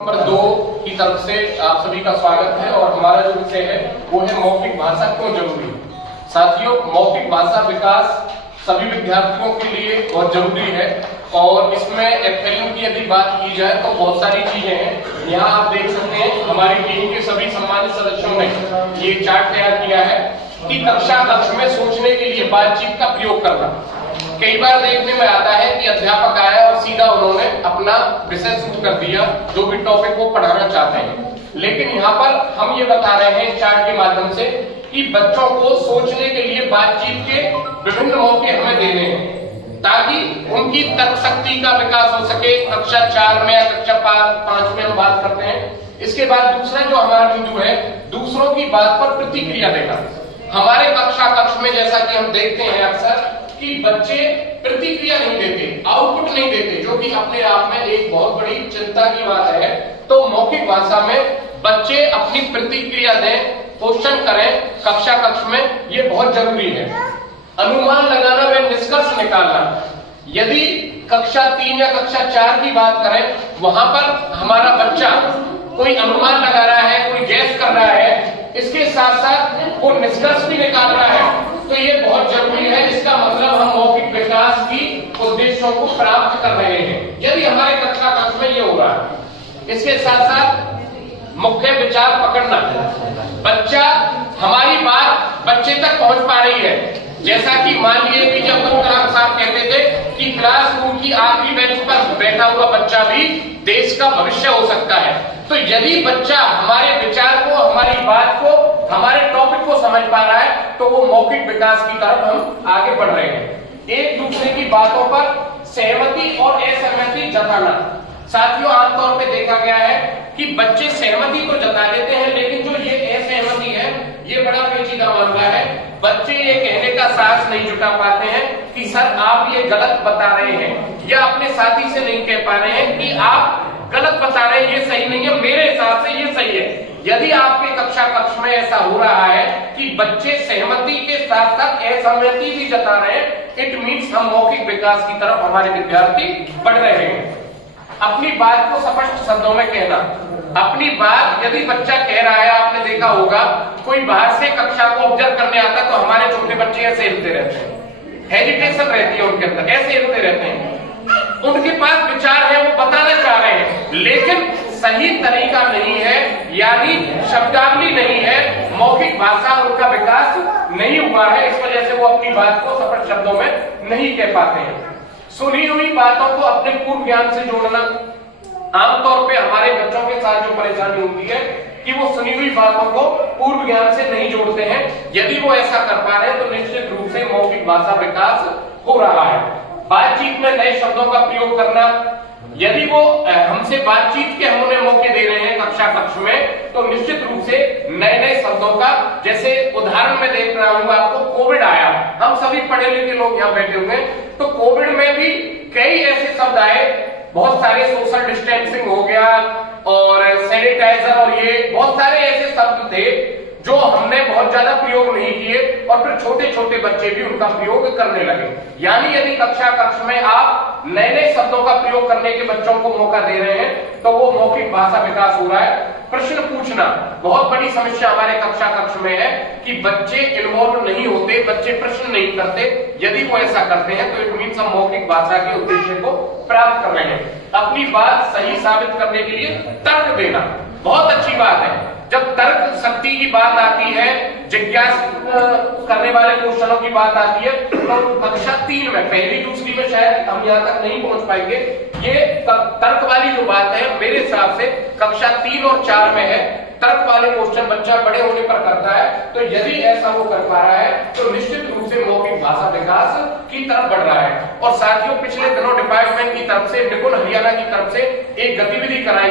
Number 2 की तरफ से आप सभी का स्वागत है और हमारा जो विषय है वो है मौखिक भाषा क्यों जरूरी। साथियों, मौखिक भाषा विकास सभी विद्यार्थियों के लिए बहुत जरूरी है और इसमें एफएलएम की यदि बात की जाए तो बहुत सारी चीजें हैं। यहाँ आप देख सकते हैं हमारी टीम के सभी सम्मानित सदस्यों ने ये चार्ट तैयार किया है कि कक्षा कक्ष में सोचने के लिए बातचीत का प्रयोग करना। कई बार देखने में आता है कि अध्यापक आया और सीधा उन्होंने अपना विषय शुरू कर दिया जो भी टॉपिक वो पढ़ाना चाहते हैं, लेकिन यहाँ पर हम ये बता रहे हैं चार्ट के माध्यम से कि बच्चों को सोचने के लिए बातचीत के विभिन्न मौके हमें देने हैं ताकि उनकी तर्क शक्ति का विकास हो सके। कक्षा 4 में या कक्षा 5 में हम बात करते हैं। इसके बाद दूसरा जो हमारा बिंदु है, दूसरों की बात पर प्रतिक्रिया देना। हमारे कक्षा कक्ष में जैसा कि हम देखते हैं अक्सर कि बच्चे प्रतिक्रिया नहीं देते, आउटपुट नहीं देते, जो कि अपने आप में एक बहुत बड़ी चिंता की बात है। तो मौखिक भाषा में बच्चे अपनी प्रतिक्रिया दें, क्वेश्चन करें कक्षा कक्ष में, ये बहुत जरूरी है। अनुमान लगाना व निष्कर्ष निकालना। यदि कक्षा 3 या कक्षा 4 की बात करें, वहां पर हमारा बच्चा कोई अनुमान लगा रहा है, कोई गैस कर रहा है, इसके साथ साथ वो निष्कर्ष भी निकाल रहा है, तो ये बहुत जरूरी है। इसका मतलब हम मौखिक विकास की उद्देश्यों को प्राप्त कर रहे हैं यदि हमारे कक्षा कक्ष में ये हो रहा है। इसके साथ साथ मुख्य विचार पकड़ना। बच्चा, हमारी बात बच्चे तक पहुंच पा रही है। जैसा कि मान लीजिए कि जब अब्दुल कलाम साहब कहते थे कि क्लासरूम की आखिरी बेंच पर बैठा हुआ बच्चा भी देश का भविष्य हो सकता है, तो यदि बच्चा हमारे विचार को, हमारी बात को, हमारे टॉपिक को समझ पा रहा है तो वो मौखिक विकास की तरफ हम आगे बढ़ रहे हैं। एक दूसरे की बातों पर सहमति और असहमति जताना। साथियों, आमतौर पे देखा गया है कि बच्चे सहमति तो जता देते हैं, लेकिन जो ये असहमति है ये बड़ा पेचीदा मामला है। बच्चे ये कहने का साहस नहीं जुटा पाते हैं कि सर आप ये गलत बता रहे हैं, या अपने साथी से नहीं कह पा रहे हैं कि आप गलत बता रहे हैं, ये सही नहीं है, मेरे हिसाब से ये सही है। यदि आपके कक्षा कक्ष में ऐसा हो रहा है कि बच्चे सहमति के साथ साथ असहमति भी जता रहे हैं, इट मीन्स हम मौखिक विकास की तरफ हमारे विद्यार्थी बढ़ रहे हैं। अपनी बात को स्पष्ट शब्दों में कहना। अपनी बात यदि बच्चा कह रहा है, आपने देखा होगा कोई बाहर से कक्षा को ऑब्जर्व करने आता है तो हमारे छोटे बच्चे ऐसे हिलते रहते हैं, हेजिटेशन रहती है उनके अंदर, ऐसे हिलते रहते हैं। उनके पास विचार है, वो बताना चाह रहे हैं, लेकिन सही तरीका नहीं है, यानी शब्दावली नहीं है, मौखिक भाषा उनका विकास नहीं हुआ है। इस वजह से वो अपनी बात को स्पष्ट शब्दों में नहीं कह पाते हैं। सुनी हुई बातों को अपने पूर्व ज्ञान से जोड़ना। आमतौर पे हमारे बच्चों के साथ जो परेशानी होती है कि वो सुनी हुई बातों को पूर्व ज्ञान से नहीं जोड़ते हैं। यदि वो ऐसा कर पा रहे हैं तो निश्चित रूप से मौखिक भाषा विकास हो रहा है। बातचीत में नए शब्दों का प्रयोग करना। यदि वो हमसे बातचीत के हम उन्हें मौके दे रहे हैं कक्षा कक्ष में, तो निश्चित रूप से नए नए शब्दों का, जैसे उदाहरण में देख रहा हूं आपको, कोविड आया, हम सभी पढ़े लिखे लोग यहाँ बैठे हुए, तो कोविड में भी कई ऐसे शब्द आए, बहुत सारे, सोशल डिस्टेंसिंग हो गया और सैनिटाइजर, और ये बहुत सारे ऐसे शब्द थे जो हमने बहुत ज्यादा प्रयोग नहीं किए और फिर छोटे छोटे बच्चे भी उनका प्रयोग करने लगे। यानी यदि कक्षा कक्ष में आप नए नए शब्दों का प्रयोग करने के बच्चों को मौका दे रहे हैं तो वो मौखिक भाषा विकास हो रहा है। प्रश्न पूछना बहुत बड़ी समस्या हमारे कक्षा कक्ष में है कि बच्चे इन्वॉल्व नहीं होते, बच्चे प्रश्न नहीं करते। यदि वो ऐसा करते हैं तो इट मीन्स हम मौखिक भाषा के उद्देश्य को प्राप्त कर रहे हैं। अपनी बात सही साबित करने के लिए तर्क देना बहुत अच्छी बात है। जब तर्क शक्ति की बात आती है, जिज्ञासा करने वाले क्वेश्चनों की बात आती है, तो कक्षा 3 में, पहली दूसरी में शायद हम यहाँ तक नहीं पहुंच पाएंगे। ये तर्क वाली जो बात है मेरे हिसाब से कक्षा 3 और 4 में है। तर्क वाले क्वेश्चन बच्चा बड़े होने पर करता है, तो यदि ऐसा वो कर पा रहा है तो निश्चित रूप से मौखिक भाषा विकास की तरफ बढ़ रहा है। और साथियों, पिछले दिनों डिपार्टमेंट की तरफ से, निपुण हरियाणा की तरफ से एक गतिविधि कराई